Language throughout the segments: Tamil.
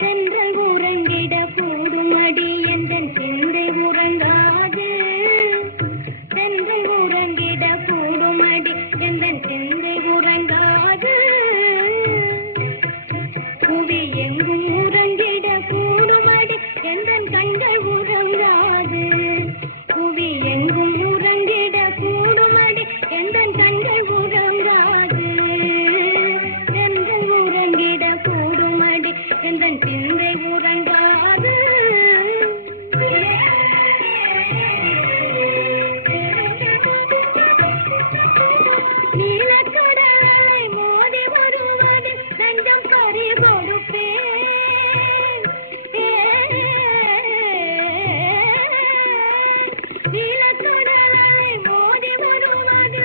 தென்றல் உறங்கிட கூடுமடி எந்தன் சிந்தை உறங்காது. தென்றல் உறங்கிட கூடுமடி எந்தன் சிந்தை உறங்காது. புவி எங்கும் உறங்கிட கூடுமடி எந்தன் கண்கள் உறங்காது. புவி எங்கும் உறங்கிட கூடுமடி எந்தன் கண்கள் உறங்காது. தென்றல் உறங்கிட கூடுமடி எந்தன் சிந்தை உறங்காது. நீலக்கடல் அலை மோதி வருவது நெஞ்சம் பறி கொடுப்பேன். நீலக்கடல் அலை மோதி வருவது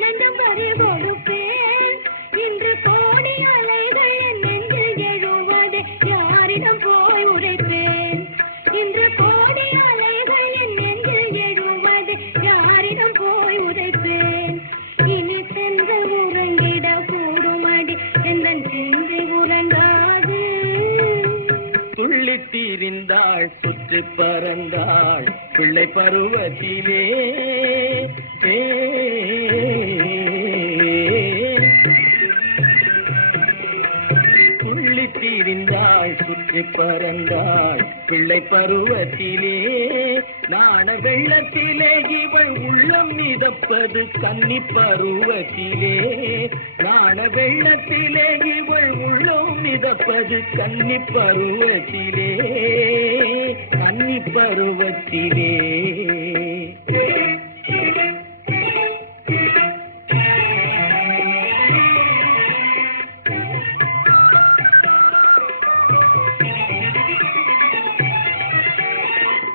நெஞ்சம் பறி கொடுப்பேன். இன்று கோடி அலைகள் என் நெஞ்சில் எழுவது யாரிடம் போய் உரைப்பேன். இன்று கோடி அலைகள் என் நெஞ்சில் எழுவது யாரிடம் போய் உரைப்பேன். இனி தென்றல் உறங்கிட கூடுமடி எந்தன் சிந்தை உறங்காது. துள்ளித் திரிந்தாள் சுற்றி பறந்தாள் பிள்ளை பருவத்திலே. துள்ளித் திரிந்தாள் சுற்றி பறந்தாள் பிள்ளை பருவத்திலே. நாண வெள்ளத்திலே இவள் உள்ளம் மிதப்பது கன்னி பருவத்திலே. நாண வெள்ளத்திலே இவள் உள்ளம் மிதப்பது கன்னி பருவத்திலே. கன்னி பருவத்திலே.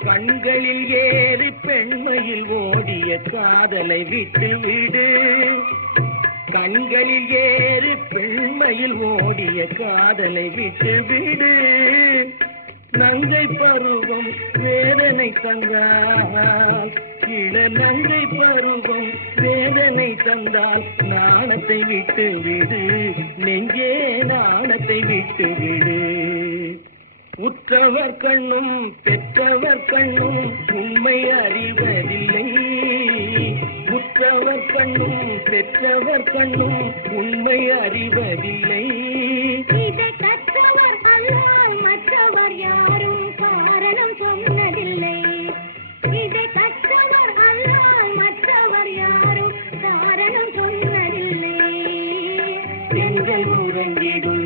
கண்களில் ஏறி பெண்மையில் ஓடிய காதலை விட்டு விடு. கண்களில் ஏறி பெண்மையில் ஓடிய காதலை விட்டு விடு. நங்கை பருவம் வேதனை தந்தால் இள நங்கை பருவம் வேதனை தந்தால் நாணத்தை விட்டு விடு. நெஞ்சே நாணத்தை விட்டு விடு. உற்றவர் கண்ணும் பெற்றவர் கண்ணும் உண்மை அறிவதில்லை. உற்றவர் கண்ணும் பெற்றவர் கண்ணும் உண்மை அறிவதில்லை. இதை கற்றவர் அல்லால் மற்றவர் யாரும் காரணம் சொன்னதில்லை. இதை கற்றவர் அல்லால் மற்றவர் யாரும் காரணம் சொன்னதில்லை. தென்றல் உறங்கிடும்